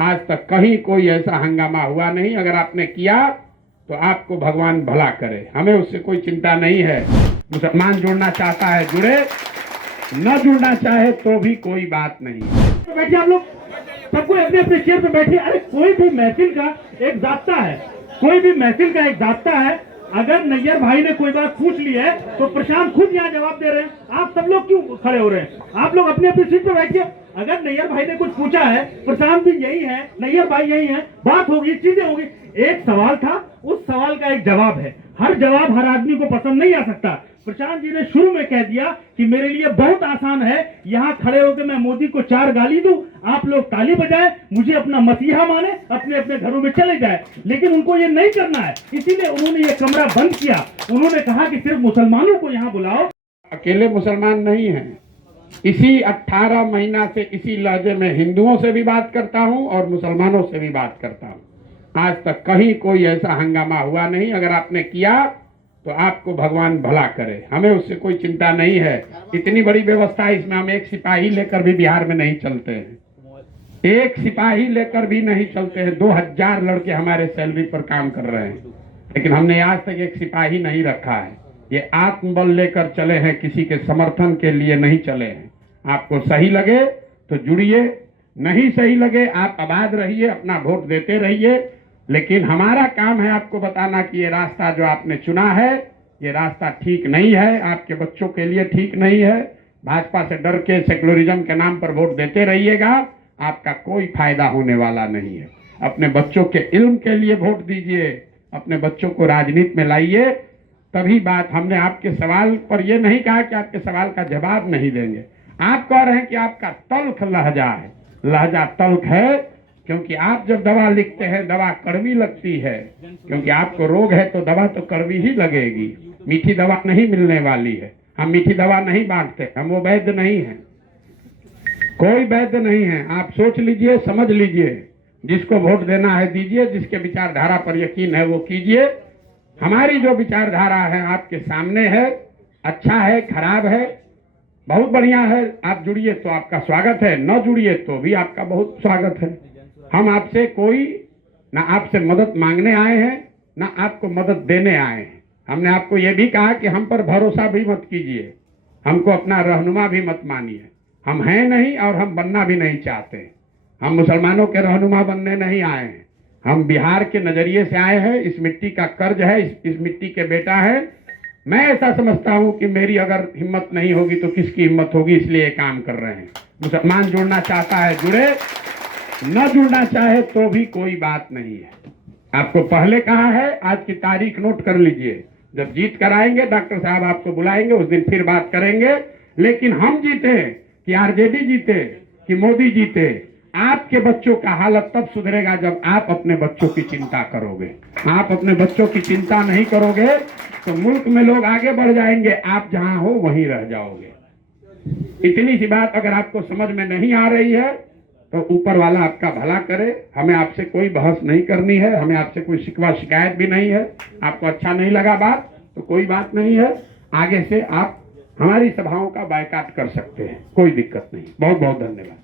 आज तक कहीं कोई ऐसा हंगामा हुआ नहीं। अगर आपने किया तो आपको भगवान भला करे, हमें उससे कोई चिंता नहीं है। मुसलमान जुड़ना चाहता है जुड़े, न जुड़ना चाहे तो भी कोई बात नहीं। तो बैठिए आप लोग, सबको अपने अपने चेयर पे बैठिए। अरे कोई भी महफिल का एक जाब्ता है, कोई भी महफिल का एक जाब्ता है। अगर नैयर भाई ने कोई बात पूछ ली है तो प्रशांत खुद यहाँ जवाब दे रहे हैं। आप सब लोग क्यों खड़े हो रहे हैं? आप लोग अपनी अपनी सीट पे बैठिए। अगर नैयर भाई ने कुछ पूछा है, प्रशांत भी यही है, नैयर भाई यही है, बात होगी, चीजें होगी। एक सवाल था, उस सवाल का एक जवाब है। हर जवाब हर आदमी को पसंद नहीं आ सकता। प्रशांत जी ने शुरू में कह दिया कि मेरे लिए बहुत आसान है, यहाँ खड़े होकर मैं मोदी को 4 गाली दूं, आप लोग ताली बजाए, मुझे अपना मसीहा माने, अपने अपने घरों में चले जाए। लेकिन उनको ये नहीं करना है, इसीलिए उन्होंने ये कमरा बंद किया। उन्होंने कहा कि सिर्फ मुसलमानों को यहाँ बुलाओ। अकेले मुसलमान नहीं हैं। इसी 18 महीना से इसी लहजे में हिंदुओं से भी बात करता हूं और मुसलमानों से भी बात करता हूं। आज तक कहीं कोई ऐसा हंगामा हुआ नहीं। अगर आपने किया तो आपको भगवान भला करे, हमें उससे कोई चिंता नहीं है। इतनी बड़ी व्यवस्था है, इसमें हम एक सिपाही लेकर भी बिहार में नहीं चलते हैं, एक सिपाही लेकर भी नहीं चलते हैं। 2000 लड़के हमारे सैलरी पर काम कर रहे हैं, लेकिन हमने आज तक एक सिपाही नहीं रखा है। ये आत्मबल लेकर चले हैं, किसी के समर्थन के लिए नहीं चले हैं। आपको सही लगे तो जुड़िए, नहीं सही लगे आप आबाद रहिए, अपना वोट देते रहिए। लेकिन हमारा काम है आपको बताना कि ये रास्ता जो आपने चुना है, ये रास्ता ठीक नहीं है, आपके बच्चों के लिए ठीक नहीं है। भाजपा से डर के सेकुलरिज्म के नाम पर वोट देते रहिएगा, आपका कोई फायदा होने वाला नहीं है। अपने बच्चों के इल्म के लिए वोट दीजिए, अपने बच्चों को राजनीति में लाइए, तभी बात। हमने आपके सवाल पर यह नहीं कहा कि आपके सवाल का जवाब नहीं देंगे। आप कह रहे हैं कि आपका तल्ख लहजा है। लहजा तल्ख है क्योंकि आप जब दवा लिखते हैं दवा कड़वी लगती है, क्योंकि आपको रोग है तो दवा तो कड़वी ही लगेगी, मीठी दवा नहीं मिलने वाली है। हम मीठी दवा नहीं बांटते, हम वो वैद्य नहीं है, कोई वैद्य नहीं है। आप सोच लीजिए, समझ लीजिए, जिसको वोट देना है दीजिए, जिसके विचारधारा पर यकीन है वो कीजिए। हमारी जो विचारधारा है आपके सामने है, अच्छा है, खराब है, बहुत बढ़िया है। आप जुड़िए तो आपका स्वागत है, न जुड़िए तो भी आपका बहुत स्वागत है। हम आपसे कोई ना आपसे मदद मांगने आए हैं, ना आपको मदद देने आए हैं। हमने आपको ये भी कहा कि हम पर भरोसा भी मत कीजिए, हमको अपना रहनुमा भी मत मानिए। हम हैं नहीं और हम बनना भी नहीं चाहते। हम मुसलमानों के रहनुमा बनने नहीं आए हैं, हम बिहार के नजरिए से आए हैं। इस मिट्टी का कर्ज है, इस मिट्टी के बेटा है। मैं ऐसा समझता हूं कि मेरी अगर हिम्मत नहीं होगी तो किसकी हिम्मत होगी, इसलिए ये काम कर रहे हैं। मुसलमान जुड़ना चाहता है जुड़े, न जुड़ना चाहे तो भी कोई बात नहीं है। आपको पहले कहा है, आज की तारीख नोट कर लीजिए। जब जीत कर आएंगे डॉक्टर साहब आपको बुलाएंगे, उस दिन फिर बात करेंगे। लेकिन हम जीते कि आरजेडी जीते कि मोदी जीते, आपके बच्चों का हालत तब सुधरेगा जब आप अपने बच्चों की चिंता करोगे। आप अपने बच्चों की चिंता नहीं करोगे तो मुल्क में लोग आगे बढ़ जाएंगे, आप जहां हो वहीं रह जाओगे। इतनी सी बात अगर आपको समझ में नहीं आ रही है तो ऊपर वाला आपका भला करे। हमें आपसे कोई बहस नहीं करनी है, हमें आपसे कोई शिकवा शिकायत भी नहीं है। आपको अच्छा नहीं लगा बात तो कोई बात नहीं है, आगे से आप हमारी सभाओं का बायकाट कर सकते हैं, कोई दिक्कत नहीं। बहुत बहुत धन्यवाद।